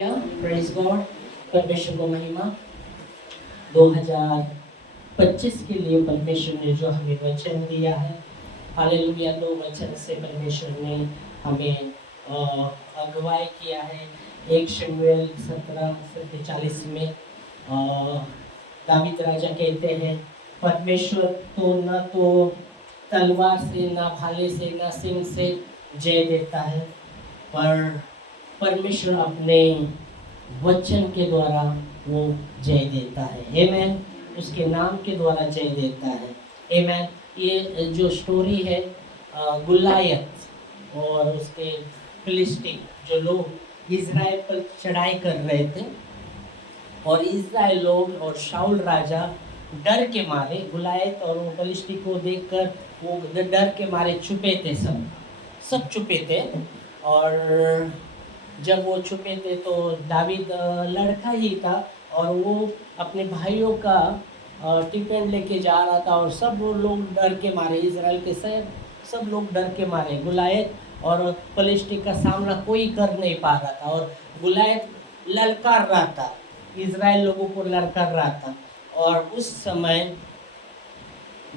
Praise God. परमेश्वर को महिमा। 2025 के लिए परमेश्वर ने जो हमें वचन दिया है, हालेलुया। 2 वचन से परमेश्वर ने हमें अगुवाई किया है। 1 शमूएल 17:40 में दावीद राजा कहते हैं, परमेश्वर तो न तो तलवार से, ना भाले से, ना सिंह से जय देता है, पर परमेश्वर अपने वचन के द्वारा वो जय देता है। आमेन। उसके नाम के द्वारा जय देता है। आमेन। ये जो स्टोरी है गुलायत और उसके फिलिस्तीन जो लोग इज़राइल पर चढ़ाई कर रहे थे, और इज़राइल लोग और शाऊल राजा डर के मारे, गुलायत और वो फिलिस्तीन को देखकर वो डर के मारे छुपे थे। सब छुपे थे। और जब वो छुपे थे तो दावीद लड़का ही था, और वो अपने भाइयों का टिफिन लेके जा रहा था, और सब लोग डर के मारे, इज़राइल के सब लोग डर के मारे। गुलायत और फिलिस्तीन का सामना कोई कर नहीं पा रहा था, और गुलायत ललकार रहा था, इज़राइल लोगों को ललकार रहा था। और उस समय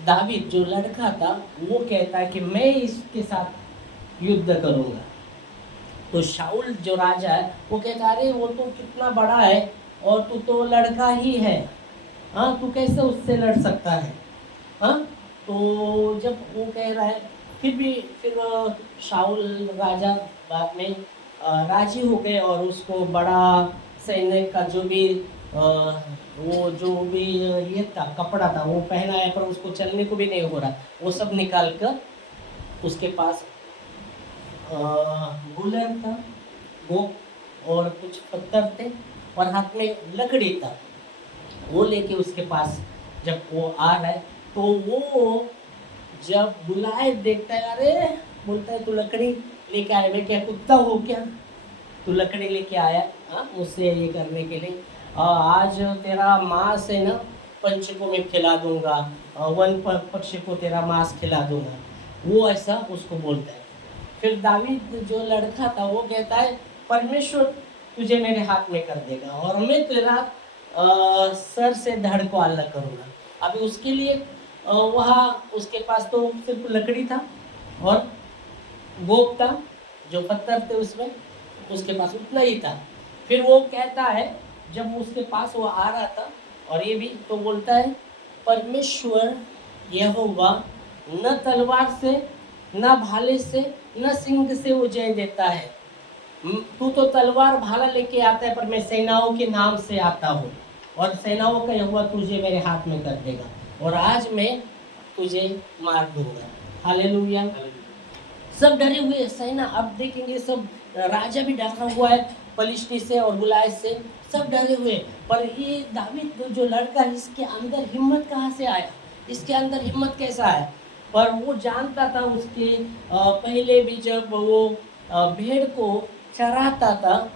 दावीद जो लड़का था वो कहता है कि मैं इसके साथ युद्ध करूँगा। तो शाऊल जो राजा है वो कहता, अरे वो तो कितना बड़ा है और तू तो लड़का ही है, हाँ तू कैसे उससे लड़ सकता है। हाँ, तो जब वो कह रहा है, फिर शाऊल राजा बाद में राजी हो गए, और उसको बड़ा सैन्य का जो भी वो जो भी ये था कपड़ा था वो पहनाया, पर उसको चलने को भी नहीं हो रहा। वो सब निकाल कर उसके पास बुलेट था वो, और कुछ पत्थर थे, और हाथ में लकड़ी था। वो लेके उसके पास जब वो आ रहा है, तो वो जब बुलाए देखता है, अरे बोलता है, तू लकड़ी लेके आया, मैं क्या कुत्ता हो क्या, तू लकड़ी लेके आया मुझसे ये करने के लिए। आज तेरा मांस है ना पंचकों में खिला दूंगा, वन पक्षी को तेरा मांस खिला दूंगा। वो ऐसा उसको बोलता है। फिर दावीद जो लड़का था वो कहता है, परमेश्वर तुझे मेरे हाथ में कर देगा, और मैं तेरा सर से धड़ को अलग करूँगा। अभी उसके लिए वहाँ उसके पास तो सिर्फ लकड़ी था और गोप था, जो पत्थर थे उसमें, उसके पास उतना ही था। फिर वो कहता है, जब उसके पास वो आ रहा था और ये भी तो बोलता है, परमेश्वर यहोवा न तलवार से, न भाले से, न सिंह से वो जय देता है। तू तो तलवार भाला लेके आता है, पर मैं सेनाओं के नाम से आता हूँ, और सेनाओं का यहोवा तुझे मेरे हाथ में कर देगा, और आज मैं तुझे मार दूंगा। हालेलुया। सब डरे हुए सेना, अब देखेंगे सब राजा भी डरा हुआ है पलिश्ती से और गुलायत से, सब डरे हुए। पर ये दावीद जो लड़का है, इसके अंदर हिम्मत कहाँ से आया, इसके अंदर हिम्मत कैसा आया। पर वो जानता था उसके पहले भी जब वो भेड़ को चराता था,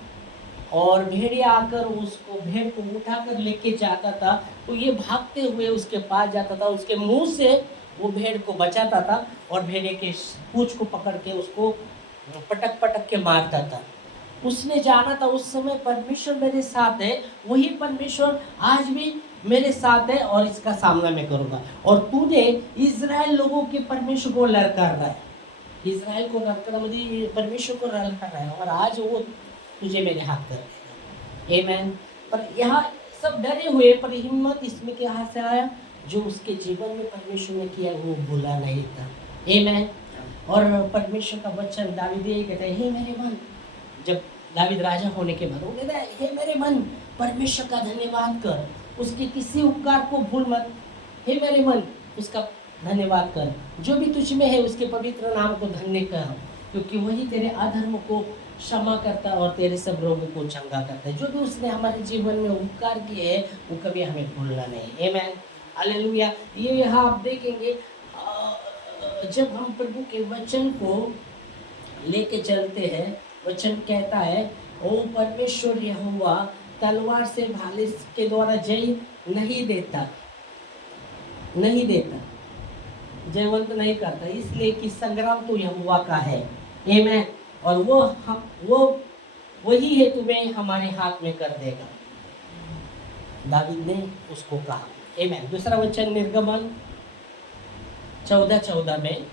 और भेड़िया आकर उसको भेड़ को उठाकर लेके जाता था, तो ये भागते हुए उसके पास जाता था, उसके मुंह से वो भेड़ को बचाता था, और भेड़िए के पूंछ को पकड़ के उसको पटक पटक के मारता था। उसने जाना था उस समय परमेश्वर मेरे साथ है, वही परमेश्वर आज भी मेरे साथ है, और इसका सामना मैं करूँगा। और तूने इज़राइल लोगों के परमेश्वर को ललकार रहा है, इज़राइल को ललकार मतलब परमेश्वर को ललकार रहा है, और आज वो तुझे मेरे हाथ कर देगा। आमेन। पर यहाँ सब डरे हुए, पर हिम्मत इसमें कहाँ से आया, जो उसके जीवन में परमेश्वर ने किया वो भूला नहीं था। आमेन। और परमेश्वर का वचन दावीद ये कहता है, हे मेरे मन, जब दावीद राजा होने के बाद वो कहता है, हे मेरे मन परमेश्वर का धन्यवाद कर, उसके किसी उपकार को भूल मत। हे मेरे मन उसका धन्यवाद कर, जो भी तुझ में है उसके पवित्र नाम को धन्य कर, क्योंकि वही तेरे अधर्म को क्षमा करता है और तेरे सब रोगों को चंगा करता है। जो भी उसने हमारे जीवन में उपकार किए हैं वो कभी हमें भूलना नहीं। आमेन। हालेलुया। ये यहाँ आप देखेंगे, जब हम प्रभु के वचन को लेके चलते हैं, वचन कहता है, ओ परमेश्वर यहोवा तलवार से भाले के द्वारा जय नहीं देता, नहीं देता, जयवंत नहीं करता, इसलिए कि संग्राम तो यहोवा का है। आमेन। और वो वही है तुम्हें हमारे हाथ में कर देगा, दावीद ने उसको कहा। आमीन। दूसरा वचन निर्गमन 14:14 में,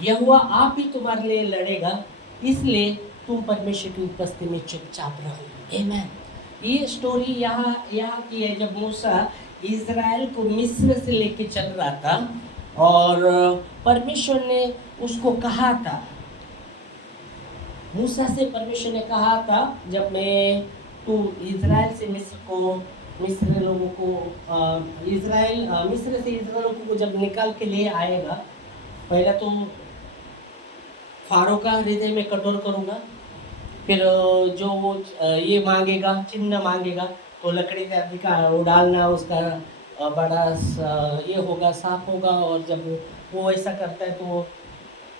यहोवा आप ही तुम्हारे लिए लड़ेगा, इसलिए तुम परमेश्वर की उपस्थिति में चुपचाप रहो। आमीन। ये स्टोरी यहाँ की है जब मूसा इज़राइल को मिस्र से लेके चल रहा था और परमेश्वर ने उसको कहा था, मूसा से परमेश्वर ने कहा था, जब मैं तू इज़राइल से मिस्र लोगों को मिस्र से इज़राइल लोगों को जब निकाल के ले आएगा, पहले तो फारो का हृदय में कठोर करूँगा, फिर जो वो ये मांगेगा, चिन्ह मांगेगा, तो लकड़ी का अधिकार वो डालना, उसका बड़ा ये होगा, सांप होगा, और जब वो ऐसा करता है तो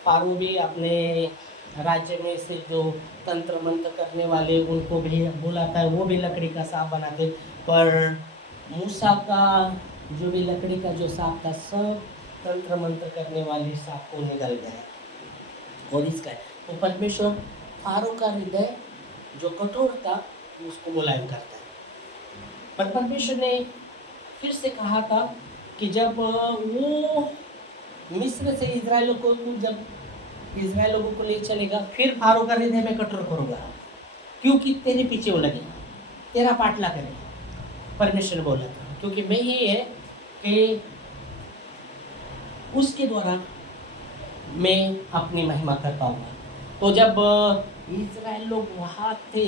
फारो भी अपने राज्य में से जो तंत्र मंत्र करने वाले उनको भी बुलाता है, वो भी लकड़ी का सांप बनाते। पर मूसा का जो भी लकड़ी का जो सांप था, सब तंत्र मंत्र करने वाले सांप को निगल गया। और इसका तो परमेश्वर फारो का हृदय जो कठोर था उसको मुलायम करता है। पर परमेश्वर ने फिर से कहा था कि जब वो मिस्र से इज़राइल को, जब इज़राइल लोगों को ले चलेगा, फिर फारो का हृदय में कठोर करूँगा, क्योंकि तेरे पीछे वो लगे, तेरा पाटला करे। परमेश्वर ने बोला था, क्योंकि मैं ही है कि उसके द्वारा मैं अपनी महिमा कर पाऊँगा। तो जब इज़राइल लोग वहाँ थे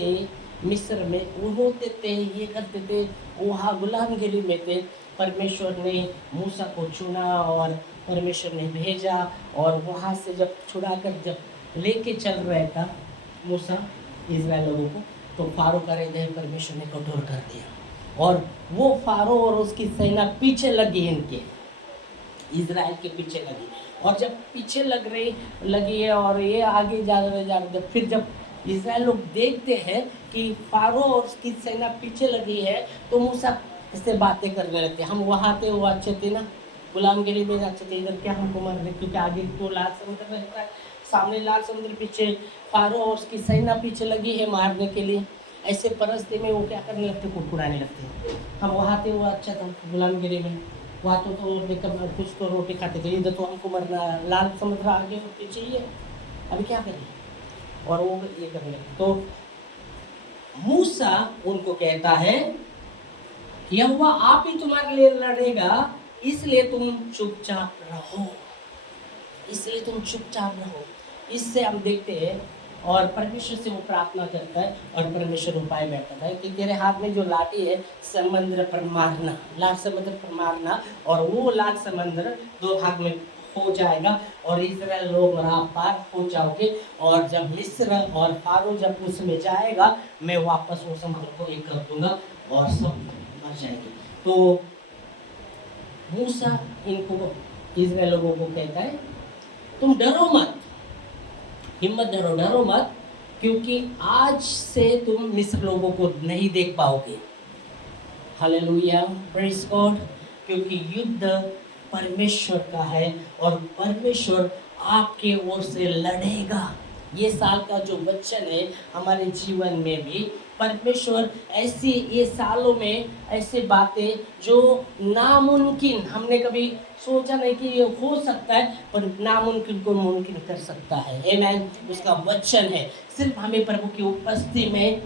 मिस्र में, वो होते थे, ये करते थे, वहाँ गुलामगिरी में थे, परमेश्वर ने मूसा को चुना और परमेश्वर ने भेजा, और वहाँ से जब छुड़ा कर जब लेके चल रहा था मूसा इज़राइल लोगों को, तो फारो का हृदय परमेश्वर ने कठोर कर दिया, और वो फारो और उसकी सेना पीछे लगी, इनके इज़राइल के पीछे लगी। और जब पीछे लगी है और ये आगे जा रहे, फिर जब इज़राइल लोग देखते हैं कि फारो और उसकी सेना पीछे लगी है, तो मूसा इससे बातें करने लगते। हम वहाँ थे, वो अच्छे थे ना, गुलामगिरी में अच्छे थे, इधर क्या हमको मार रहे, क्योंकि आगे तो लाल समुद्र रहता है, सामने लाल समुद्र, पीछे फारो और उसकी सेना पीछे लगी है मारने के लिए। ऐसे परिस्थिति में वो क्या करने लगते, कुड़कुड़ाने लगते। हम वहाँ थे, वो अच्छा था गुलामगिरी में, वहाँ तो कुछ तो रोटी खाते थे, इधर तो हमको मरना, लाल समुद्र आगे और पीछे ही है, अभी क्या करें। और वो ये करने लगे। तो मूसा उनको कहता है, यहोवा आप ही तुम्हारे लिए लड़ेगा, इसलिए तुम चुपचाप रहो, इसलिए तुम चुपचाप रहो। इससे हम देखते हैं, और परमेश्वर से वो प्रार्थना करता है, और परमेश्वर उपाय बैठता है कि तेरे हाथ में जो लाठी है, समुद्र पर मारना, लाल समुद्र पर मारना, और वो लाल समुद्र दो भाग में हो जाएगा, और इज़राइल लोग राह पार हो जाओगे, और जब मिस्र और फारो जब उसमें जाएगा, मैं वापस वो समुद्र को एक कर दूंगा और सब मर जाएंगे। तो मूसा इनको, इज़राइल लोगों को कहता है, तुम डरो मत, हिम्मत डरो मत, क्योंकि आज से तुम मिस्र लोगों को नहीं देख पाओगे। Hallelujah, praise God. क्योंकि युद्ध परमेश्वर का है, और परमेश्वर आपके ओर से लड़ेगा। ये साल का जो वचन है हमारे जीवन में भी, परमेश्वर ऐसी ये सालों में ऐसे बातें जो नामुमकिन, हमने कभी सोचा नहीं कि ये हो सकता है, पर नामुमकिन को मुमकिन कर सकता है। आमीन। उसका वचन है, सिर्फ हमें प्रभु की उपस्थिति में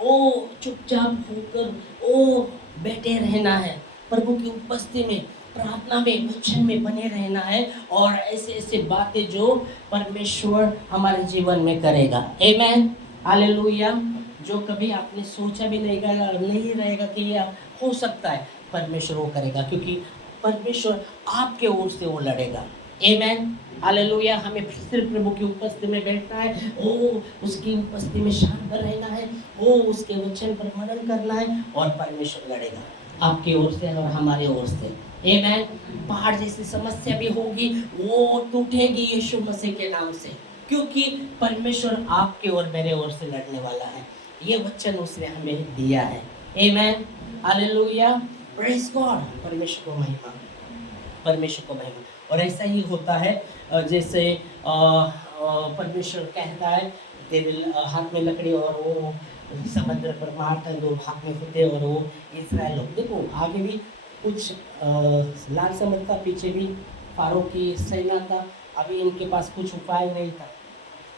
ओ चुपचाप होकर ओ बैठे रहना है, प्रभु की उपस्थिति में, प्रार्थना में, वचन में बने रहना है, और ऐसे ऐसे बातें जो परमेश्वर हमारे जीवन में करेगा। आमीन, हालेलुया। जो कभी आपने सोचा भी नहीं रहेगा कि ये हो सकता है, परमेश्वर वो करेगा, क्योंकि परमेश्वर आपके ओर से वो लड़ेगा। आमीन, हालेलुया। हमें सिर्फ प्रभु की उपस्थिति में बैठना है, ओ उसकी उपस्थिति में शांत रहना है, ओ उसके वचन पर मनन करना है, और परमेश्वर लड़ेगा आपके ओर से और हमारे ओर से। आमीन। पहाड़ जैसी समस्या भी होगी, वो टूटेगी यीशु मसीह के नाम से, क्योंकि परमेश्वर आपके और मेरे ओर से लड़ने वाला है। ये वचन उसने हमें दिया है। आमीन, हालेलुया, प्रेज़ गॉड। परमेश्वर को महिमा, परमेश्वर को महिमा। और ऐसा ही होता है जैसे परमेश्वर कहता है तेरे हाथ में लकड़ी और वो समुद्र पर मारता है, दो हाथ में होते और वो इसराइल लोग देखो आगे भी कुछ लाल समुद्र का पीछे भी फारो की सेना था। अभी इनके पास कुछ उपाय नहीं था,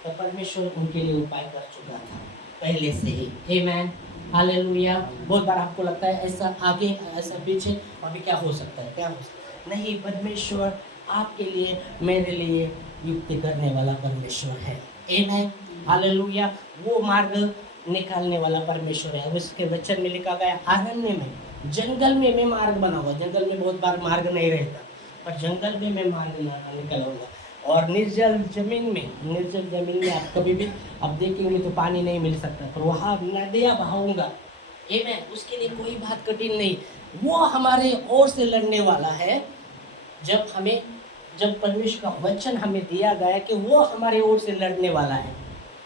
तो परमेश्वर उनके लिए उपाय कर चुका था पहले से ही। आमेन, हालेलुया। बहुत बार आपको लगता है ऐसा आगे ऐसा पीछे, अभी क्या हो सकता है, क्या हो सकता है। नहीं, परमेश्वर आपके लिए मेरे लिए युक्ति करने वाला परमेश्वर है। आमेन, हालेलुया। वो मार्ग निकालने वाला परमेश्वर है। उसके वचन में लिखा गया अरण्य में जंगल में मैं मार्ग बनाऊंगा। जंगल में बहुत बार मार्ग नहीं रहता, पर जंगल में मैं मार्ग निकालूंगा। और निर्जल जमीन में आप कभी भी आप देखेंगे तो पानी नहीं मिल सकता, पर वहाँ नदियाँ बहाऊंगा। आमेन, उसके लिए कोई बात कठिन नहीं। वो हमारे ओर से लड़ने वाला है। जब परमेश्वर का वचन हमें दिया गया कि वो हमारे ओर से लड़ने वाला है।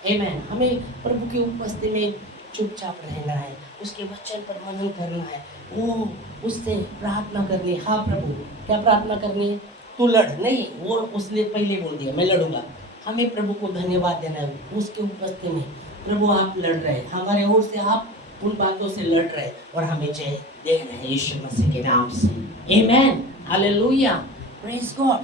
आमेन, हमें प्रभु की उपस्थिति में चुपचाप रहना है, उसके वचन पर मनन करना है, वो उससे प्रार्थना करनी। हाँ प्रभु, क्या प्रार्थना करनी है? तू लड़। नहीं, वो उसने पहले बोल दिया मैं लड़ूंगा। हमें प्रभु को धन्यवाद देना है उसके उपस्थिति में। प्रभु आप लड़ रहे हैं हमारे ओर से, आप उन बातों से लड़ रहे और हमें जय दे रहे हैं यीशु मसीह के नाम से। आमेन, हालेलुया, प्रेज गॉड।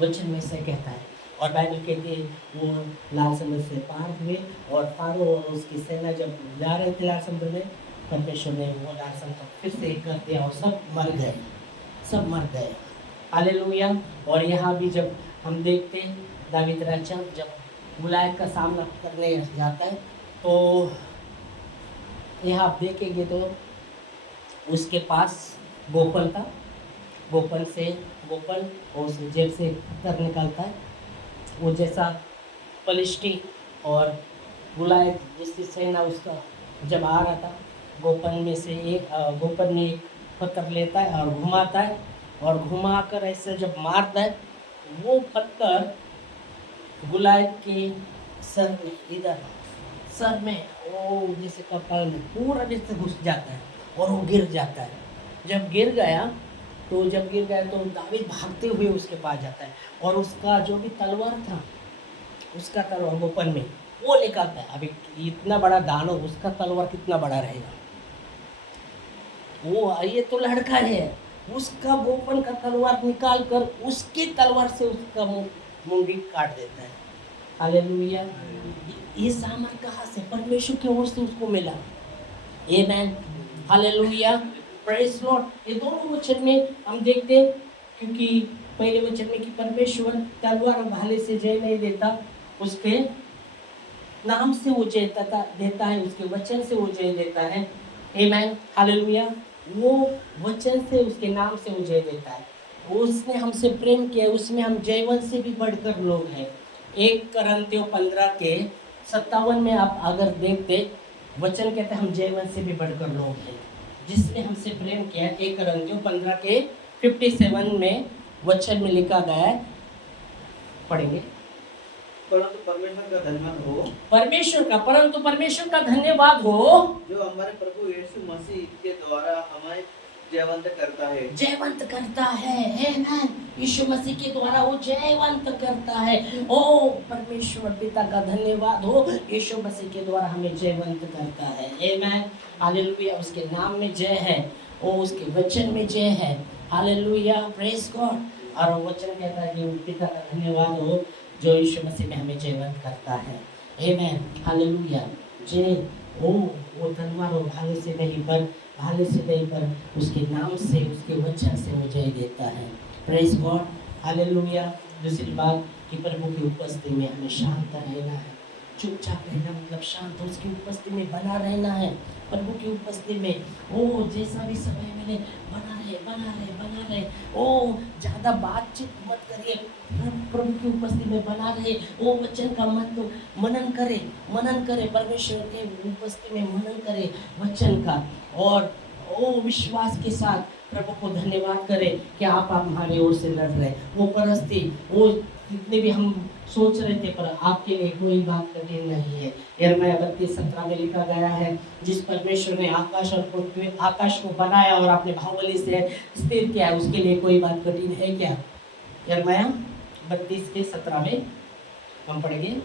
वचन में से कहता है और बाइबल कहती है वो लाल समुद्र से पार हुए और फारो और उसकी सेना जब जा रहे थे लाल समुद्र में, परमेश्वर ने वो लाल समुद्र फिर से कर दिया और सब मर गए। हालेलुया। और यहाँ भी जब हम देखते हैं दावीद राजा जब गुलायत का सामना करने जाता है, तो यहाँ आप देखेंगे तो उसके पास गोपन था। गोपन और उस जेब से पत्थर निकालता है। वो जैसा पलिश्ती और गुलायत जिसकी सेना उसका जब आ रहा था, गोपन में एक पत्थर लेता है और घुमाता है, और घुमाकर ऐसे जब मारता है, वो पत्थर गुलायत के सर में वो जैसे कपाल में पूरा जैसे घुस जाता है और वो गिर जाता है। जब गिर गया तो दावीद भागते हुए उसके पास जाता है और उसका जो भी तलवार था, उसका तलवार गोपन में वो निकालता है। अभी इतना बड़ा दानव, उसका तलवार कितना बड़ा रहेगा। वो ये तो लड़का है, उसका गोपन का तलवार निकाल कर उसकी तलवार से उसका मुंडी काट देता है। हालेलुया। ये सामर्थ कहाँ से? परमेश्वर की ओर से उसको मिला। आमेन, हालेलुया, प्रेज लॉर्ड। ये दोनों वचन में हम देखते हैं, क्योंकि पहले वचन में कि परमेश्वर तलवार और भाले से जय नहीं देता, उसके नाम से वो जय देता है, उसके वचन से वो जय देता है। आमेन, हालेलुया। वो वचन से, उसके नाम से वो जय देता है। उसने हमसे प्रेम किया, उसमें हम जयवंत से भी बढ़कर लोग हैं। 1 Corinthians 15:57 में आप अगर देखते, वचन कहते हैं हम जयवंत से भी बढ़कर लोग हैं, जिसने हमसे प्रेम किया। 1 Corinthians 15:57 में वचन में लिखा गया है, पढ़ेंगे। परंतु परमेश्वर का धन्यवाद हो जो हमारे प्रभु यीशु मसीह के द्वारा हमें जयवंत करता है। आमेन, यीशु मसीह के द्वारा वो जयवंत करता है। ओ परमेश्वर पिता का धन्यवाद हो, यीशु मसीह के द्वारा हमें जयवंत करता है। आमेन, हालेलुया। उसके नाम में जय है, ओ उसके वचन में जय है। Hallelujah, praise God. और वचन कहता है कि पिता का धन्यवाद हो जो यीशु मसीह में हमें जयवंत करता है। आमेन, हालेलुया। जय वो तलवार और भाले से नहीं पर उसके नाम से, उसके वचन से वो जय देता है। Praise God, hallelujah. दूसरी बात कि प्रभु की उपस्थिति में हमें शांत रहना है। चुपचाप रहना मतलब शांत, उसकी उपस्थिति में बना रहना है। प्रभु की उपस्थिति में ओ जैसा भी समय मिले बना रहे। ओ ज़्यादा बातचीत मत करिए, प्रभु की उपस्थिति में बना रहे। ओ वचन का मत मनन करे, परमेश्वर के उपस्थिति में मनन करे वचन का, और ओ विश्वास के साथ प्रभु को धन्यवाद करें कि आप हमारे ओर से लड़ रहे। वो परिस्थिति, वो जितने भी हम सोच रहे थे, पर आपके लिए कोई बात कठिन नहीं है। यिर्मयाह 32:17 में लिखा गया है, जिस परमेश्वर ने आकाश को बनाया और अपने बाहुबली से स्थिर किया, उसके लिए कोई बात कठिन है क्या? यिर्मयाह 32:17 में हम पढ़ेंगे।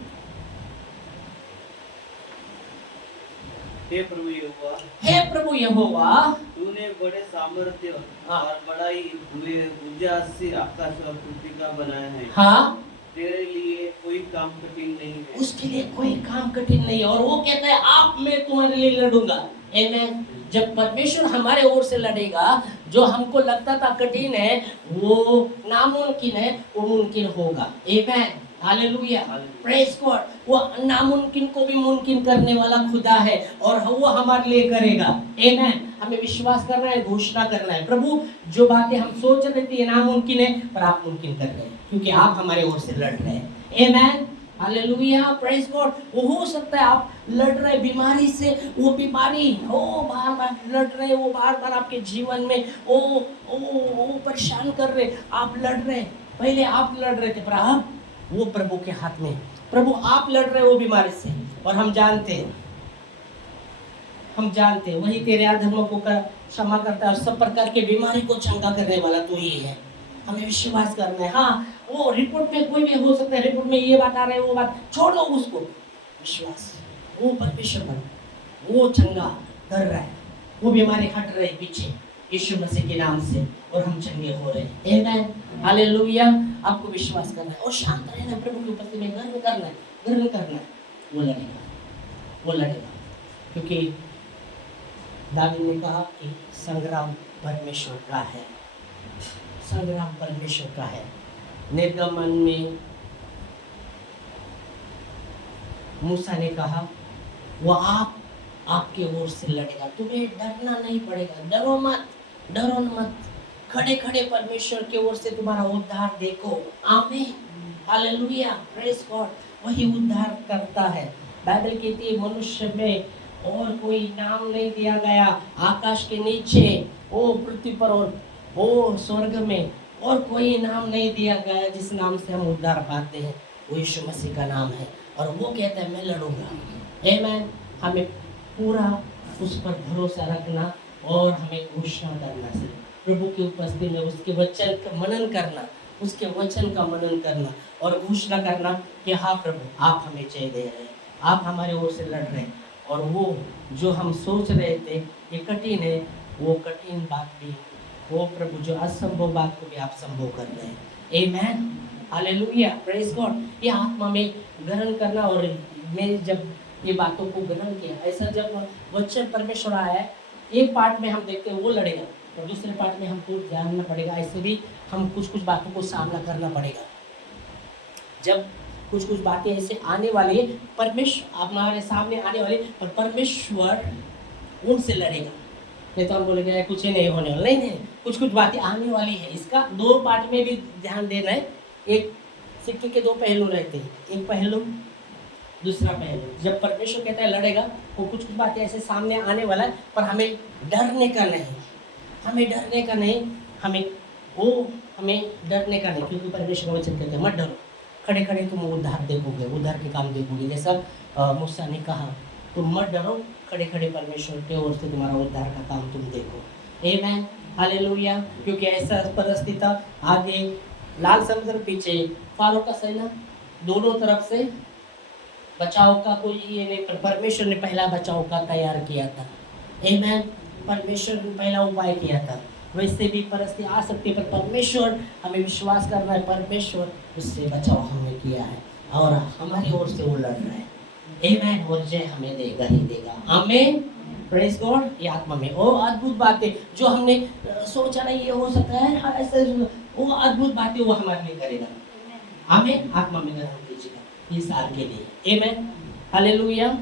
हे प्रभु यहोवा, हे प्रभु यहोवा, तूने बड़े सामर्थ्य हाँ। और बड़ाई हुए ऊंचा सिर आकाश और पृथ्वी का बनाया है। हाँ, तेरे लिए कोई काम कठिन नहीं है। उसके लिए कोई काम कठिन नहीं है। और वो कहता है आप, मैं तुम्हारे लिए लड़ूंगा। आमेन। जब परमेश्वर हमारे ओर से लड़ेगा, जो हमको लगता था कठिन है, वो नामुमकिन है, वो मुमकिन होगा। आमेन, हालेलुया, प्रेज गॉड। वो नामुमकिन को भी मुमकिन करने वाला खुदा है और वो हमारे लिए करेगा। आमेन। हमें विश्वास करना है, घोषणा करना है, प्रभु जो बातें हम सोच रहे थे ये नामुमकिन है, पर आप मुमकिन कर रहे हैं, क्योंकि आप हमारे ओर से लड़ रहे हैं। आमेन, हालेलुया, प्रेज गॉड। वो हो सकता है आप लड़ रहे बीमारी से, वो बीमारी ओ बार बार लड़ रहे, वो बार बार आपके जीवन में ओ परेशान कर रहे, आप लड़ रहे। पहले आप लड़ रहे थे, पर अब वो प्रभु के हाथ में। प्रभु आप लड़ रहे वो बीमारी से, और हम जानते हैं वही तेरे अधर्मों को क्षमा करता है और सब प्रकार के बीमारी को चंगा करने वाला तो ही है। हमें विश्वास करना है। हाँ, वो रिपोर्ट में कोई भी हो सकता है, रिपोर्ट में ये बात आ रहा है, वो बात छोड़ दो उसको। विश्वास, वो परमेश्वर पर वो चंगा कर रहा है, वो बीमारी हट रही पीछे यीशु मसीह के नाम से, और हम चंगे हो रहे हैं। आमेन, हालेलुया। आपको विश्वास करना है और शांत रहना है, प्रभु की उपस्थिति में गर्व करना है, गर्व करना है। वो लड़ेगा, क्योंकि दावीद ने कहा कि संग्राम परमेश्वर का है, संग्राम परमेश्वर का है। निर्गमन में मूसा ने कहा वो आपके ओर से लड़ेगा, तुम्हें डरना नहीं पड़ेगा, डरो मत, खड़े खड़े परमेश्वर के ओर से तुम्हारा उद्धार देखो। आमीन, हालेलुया, प्रेज गॉड। वही उद्धार करता है। बाइबल कहती है मनुष्य में और कोई नाम नहीं दिया गया आकाश के नीचे, ओ पृथ्वी पर और ओ स्वर्ग में, और कोई नाम नहीं दिया गया जिस नाम से हम उद्धार पाते हैं। वो यीशु मसीह का नाम है, और वो कहता है मैं लड़ूंगा। आमीन। हमें पूरा उस पर भरोसा रखना और हमें घोषणा करना से प्रभु की उपस्थिति में उसके वचन का मनन करना, उसके वचन का मनन करना और घोषणा करना कि हाँ प्रभु आप हमें जय दे रहे हैं, आप हमारे ओर से लड़ रहे हैं, और वो जो हम सोच रहे थे ये कठिन है, वो कठिन बात भी, वो प्रभु जो असंभव बात को भी आप संभव कर रहे हैं। आमीन, हालेलुया, प्रेज गॉड। ये आत्मा में ग्रहण करना, और मैं जब ये बातों को ग्रहण किया, ऐसा जब वचन परमेश्वर आया है, एक पार्ट में हम देखते हैं वो लड़ेगा, और दूसरे पार्ट में हमको जानना पड़ेगा, ऐसे भी हम कुछ बातों को सामना करना पड़ेगा। जब कुछ बातें ऐसे आने वाली है, परमेश्वर हमारे सामने आने वाली, और परमेश्वर उनसे लड़ेगा। नहीं तो हम बोलेंगे कुछ ही नहीं होने वाला, नहीं, कुछ बातें आने वाली है। इसका दो पार्ट में भी ध्यान देना है। एक सिक्के के दो पहलू रहते हैं, एक पहलू दूसरा पहलू। जब परमेश्वर कहता है लड़ेगा, वो कुछ बातें ऐसे सामने आने वाला है, पर हमें डरने का नहीं, हमें डरने का नहीं, हमें डरने का नहीं, क्योंकि परमेश्वर का वचन कहते हैं मत डरो, खड़े खड़े तुम उद्धार देखोगे, उद्धार के काम देखोगे। जैसा मूसा ने कहा तुम मत डरो, खड़े खड़े परमेश्वर के ओर से तुम्हारा उद्धार का काम तुम देखो। आमीन, हालेलुया। क्योंकि ऐसा परिस्थिति था, आगे लाल समुद्र, पीछे फारो का सेना, दोनों तरफ से बचाव का कोई ये नहीं, पर परमेश्वर ने पहला बचाव का तैयार किया था। आमीन, परमेश्वर ने पहला उपाय किया था। वैसे भी परिस्थिति आ सकती है, पर परमेश्वर, हमें विश्वास करना है, परमेश्वर उससे बचाव हमें किया है और हमारी ओर से वो लड़ रहा है। आमीन, और जय हमें देगा ही देगा। आमीन, प्रेज गॉड। ये आत्मा में वो अद्भुत बातें जो हमने सोचा नहीं ये हो सकता है, ऐसे वो अद्भुत बातें वो हमारे लिए करेगा। आमीन, आत्मा में ग्रहण कीजिएगा इस साल के लिए। आमीन, हालेलुया।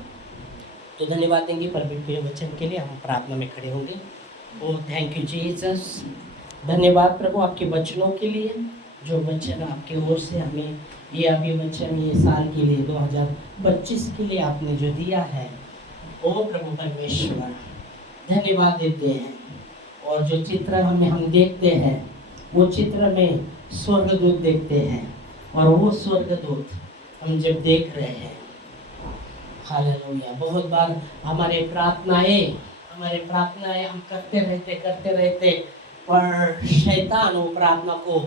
तो धन्यवाद देंगे पवित्र वचन के लिए। हम प्रार्थना में खड़े होंगे। ओ थैंक यू जीसस, धन्यवाद प्रभु आपके वचनों के लिए, जो वचन आपके ओर से हमें ये अभी वचन ये साल के लिए 2025 के लिए आपने जो दिया है, ओ प्रभु परमेश्वर धन्यवाद देते हैं। और जो चित्र हम देखते हैं, वो चित्र में स्वर्गदूत देखते हैं, और वो स्वर्गदूत हम जब देख रहे हैं, हालेलुया, बहुत बार हमारे प्रार्थनाएं हम करते रहते, पर शैतान वो प्रार्थना को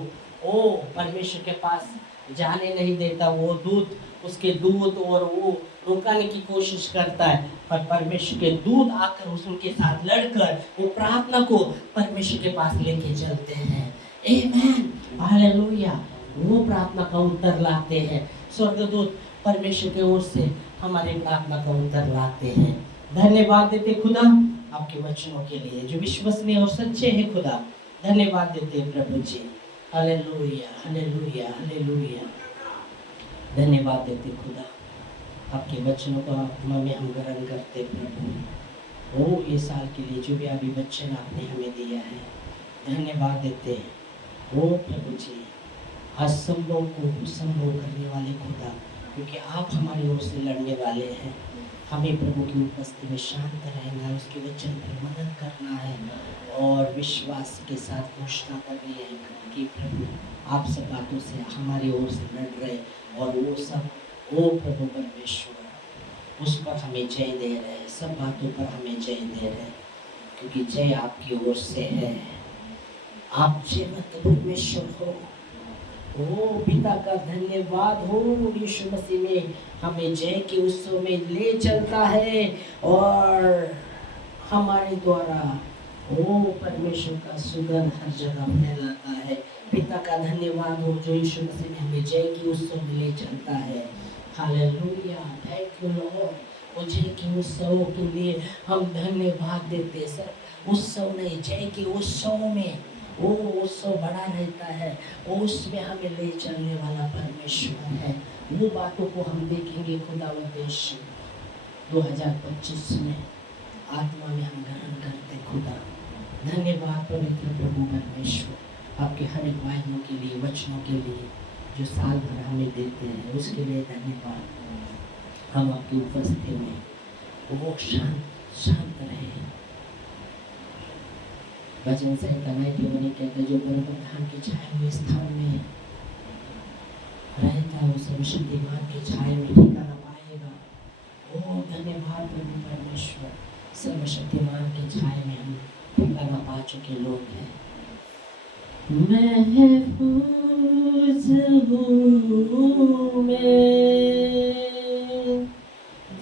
परमेश्वर के पास जाने नहीं देता। वो दूत, उसके दूत और वो रुकाने की कोशिश करता है, पर परमेश्वर के दूत आकर उनके साथ लड़कर वो प्रार्थना को परमेश्वर के पास लेके चलते हैं। आमेन, हालेलुया। वो प्रार्थना का उत्तर लाते हैं। स्वर्गदूत परमेश्वर की ओर से हमारी प्रार्थना का उत्तर लाते हैं। धन्यवाद देते खुदा आपके वचनों के लिए जो विश्वसनीय और सच्चे हैं खुदा। धन्यवाद देते प्रभु जी। Hallelujah, hallelujah, hallelujah. धन्यवाद देते खुदा आपके वचनों को आत्मा में हम ग्रहण करते प्रभु। ओ ये साल के लिए जो भी अभी वचन आपने हमें दिया है, धन्यवाद देते हैं ओ प्रभु जी। असंभव को संभव करने वाले खुदा, क्योंकि आप हमारी ओर से लड़ने वाले हैं। हमें प्रभु की उपस्थिति में शांत रहना है, उसके वचन पर मनन करना है और विश्वास के साथ घोषणा करनी है कि प्रभु आप सब बातों से हमारी ओर से लड़ रहे और वो सब ओ प्रभु परमेश्वर उस पर हमें जय दे रहे, सब बातों पर हमें जय दे रहे, क्योंकि जय आपकी ओर से है। आप जयवंत परमेश्वर हो। ओ पिता का धन्यवाद हो, यीशु मसीह में हमें जय के उत्सव में ले चलता है और हमारे द्वारा ओ परमेश्वर का सुगंध हर जगह फैलाता है। पिता का धन्यवाद हो जो यीशु मसीह में हमें जय के उत्सव में ले चलता है। Hallelujah, thank you Lord. और जय के उत्सव के लिए हम धन्यवाद देते सर। उत्सव नहीं, जय के उत्सव में वो उत्सव बड़ा रहता है, वो उसमें हमें ले चलने वाला परमेश्वर है। वो बातों को हम देखेंगे खुदावंद यीशु 2025 में आत्मा में हम ग्रहण करते खुदा। धन्यवाद पवित्र प्रभु परमेश्वर आपके हर एक वायदों के लिए, वचनों के लिए जो साल भर हमें देते हैं, उसके लिए धन्यवाद। हम आपकी उपस्थिति में वो शांत रहे। वचन संहिता 91 कहता है जो पर्वत धाम की छाया हुए स्थान में रहता है वो सर्वशक्तिमान की छाया में ठिकाना पाएगा। ओ धन्यवाद प्रभु परमेश्वर, सर्वशक्तिमान की छाया में हम ठिकाना पा चुके लोग हैं। महफूज हूँ मैं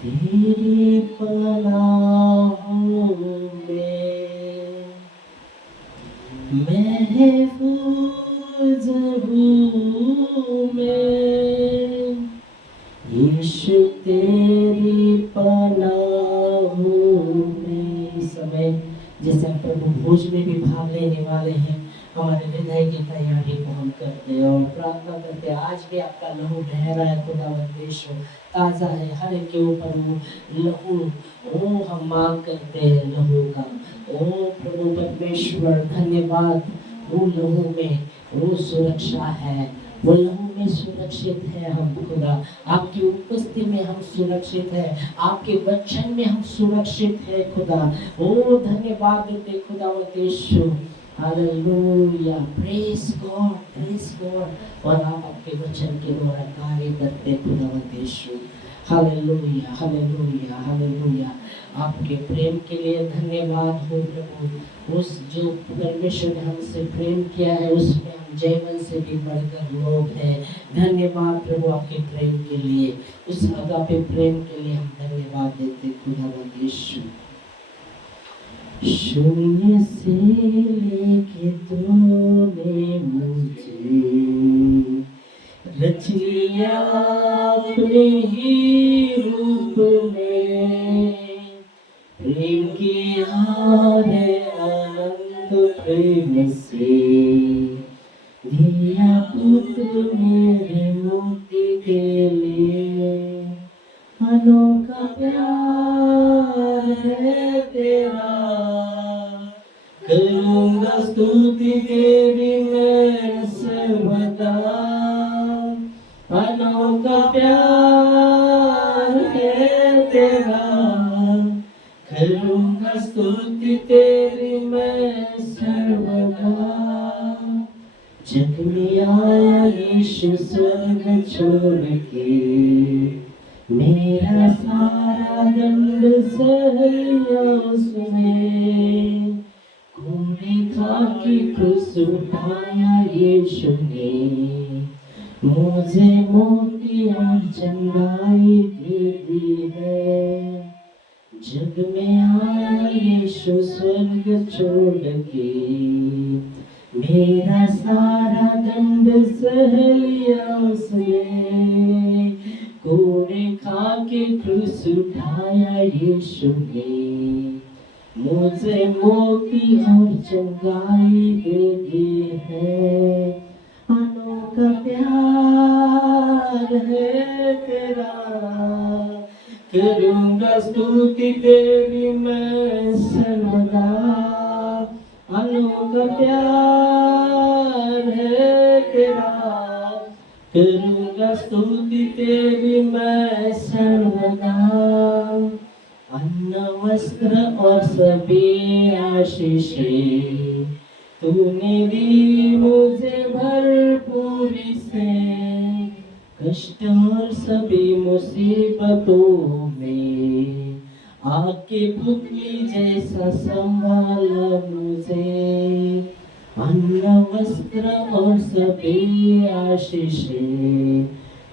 तेरी पनाहों में, महफूज हूँ मैं यीशु तेरी पनाहों में। इस समय जैसे हम प्रभु भोज में भी भाग लेने वाले हैं, हमारे हृदय की तैयारी को हम करते हैं और प्रार्थना करते हैं। आज भी आपका लहू बह रहा है खुदावंद यीशु, ताज़ा है, हर एक के ऊपर वो लहू ओ हम मांग करते हैं लहू का। ओ प्रभु परमेश्वर धन्यवाद, वो लहू में वो सुरक्षा है, वो लहू में सुरक्षित है हम खुदा। आपकी उपस्थिति में हम सुरक्षित है, आपके वचन में हम सुरक्षित है खुदा। ओ धन्यवाद देते खुदावंद यीशु। Hallelujah, praise God, praise God. और आप आपके वचन के द्वारा कार्य करते खुदावंद यीशु। Hallelujah, hallelujah, hallelujah. आपके प्रेम के लिए धन्यवाद हो प्रभु। उस जो परमेश्वर ने हमसे प्रेम किया है उसमें हम जयवन से भी बढ़कर लोग हैं। धन्यवाद प्रभु आपके प्रेम के लिए, उस अगापे प्रेम के लिए हम धन्यवाद देते खुदावंद यीशु। शून्य से लेके तूने मुझे रच लिया अपने ही रूप में। प्रेम किया है अनंत प्रेम से, दिया पुत्र मेरे मुक्ति के लिए। अनोखा प्यार है तेरा, करूँगा स्तुति तेरी मैं सर्वदा। अनोखा प्यार है तेरा, करूँगा स्तुति तेरी मैं सर्वदा। जग में आया यीशु स्वर्ग छोड़ के, मेरा सारा दंड सहया उसने। घोड़े खाकी क्रूस उठाया यीशु ने, मुझे मोती और चंगाई दे दी जग में आया यीशु स्वर्ग छोड़ के, मेरा सारा दंड सह लिया उसने, कोड़े खा के क्रूस उठाया यीशु ने, मुझे मोती और चंगाई दे दी है। अनोखा प्यार है तेरा, करूँगा स्तुति तेरी मैं सर्वदा। अनोखा प्यार है तेरा, करूँगा स्तुति तेरी मैं सर्वदा। अन्न वस्त्र और सभी आशीषें तूने दी मुझे भरपूरी से, कष्ट और सभी मुसीबतों में आके पुतली जैसा संभाला मुझे। अन्न वस्त्र और सभी आशीषें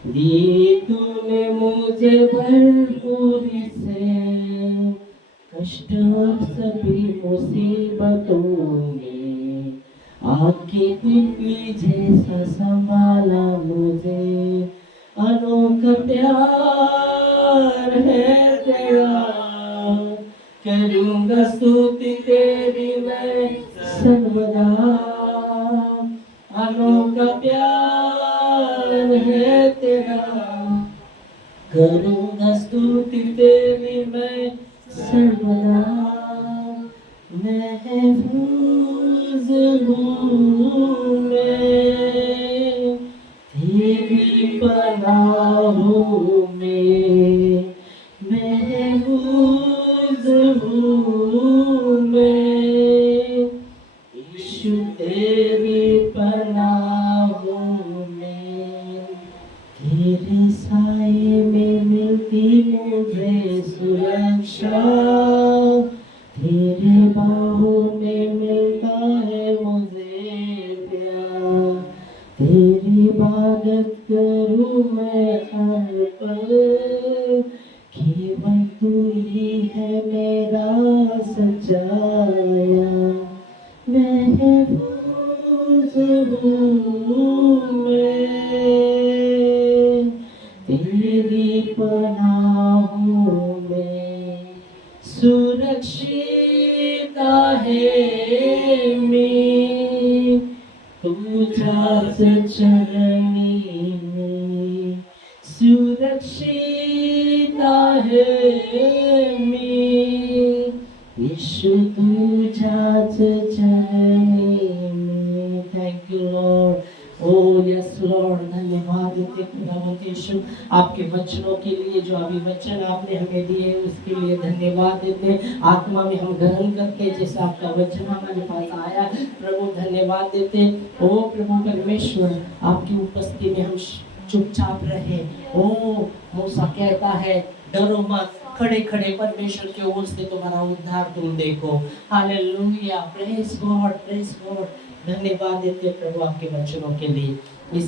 दी तूने मुझे भरपूरी से, कष्ट और सभी मुसीबतों में आके पुतली जैसा संभाला मुझे। अनोखा प्यार है तेरा, करूँगा स्तुति तेरी मैं सर्वदा। अनोखा प्यार है तेरा, करूँगा स्तुति तेरी मैं सर्वदा। महफूज हूँ मैं तेरी पनाहों में, महफूज हूँ मैं यीशु तेरी पनाहों में। तेरे साए में मिलती मुझे सुरक्षा, तेरे बाहों में मिलता है मुझे प्यार। तेरी इबादत करूँ मैं हर पल, केवल तू ही है मेरा सच्चाया। महफूज हूँ मैं तेरी पनाहों में, सुरक्षित है मैं तुझा चरणी में, सुरक्षित है मैं यीशु तुझा चरणी में। Thank you Lord. O yes Lord, धन्यवाद देते खुदावंद यीशु आपके वचनों के लिए, जो अभी वचन आपने हमें दिए उसके लिए धन्यवाद देते। आत्मा में हम ग्रहण करके जैसे आपका वचन हमारे पास आया प्रभु, धन्यवाद देते। ओ प्रभु परमेश्वर, आपकी उपस्थिति में हम चुपचाप रहे। ओ मूसा कहता है डरो मत, खड़े खड़े परमेश्वर की ओर से तुम्हारा उद्धार तुम देखो। Hallelujah, praise God, praise God. धन्यवाद देते प्रभु आपके वचनों के लिए। इस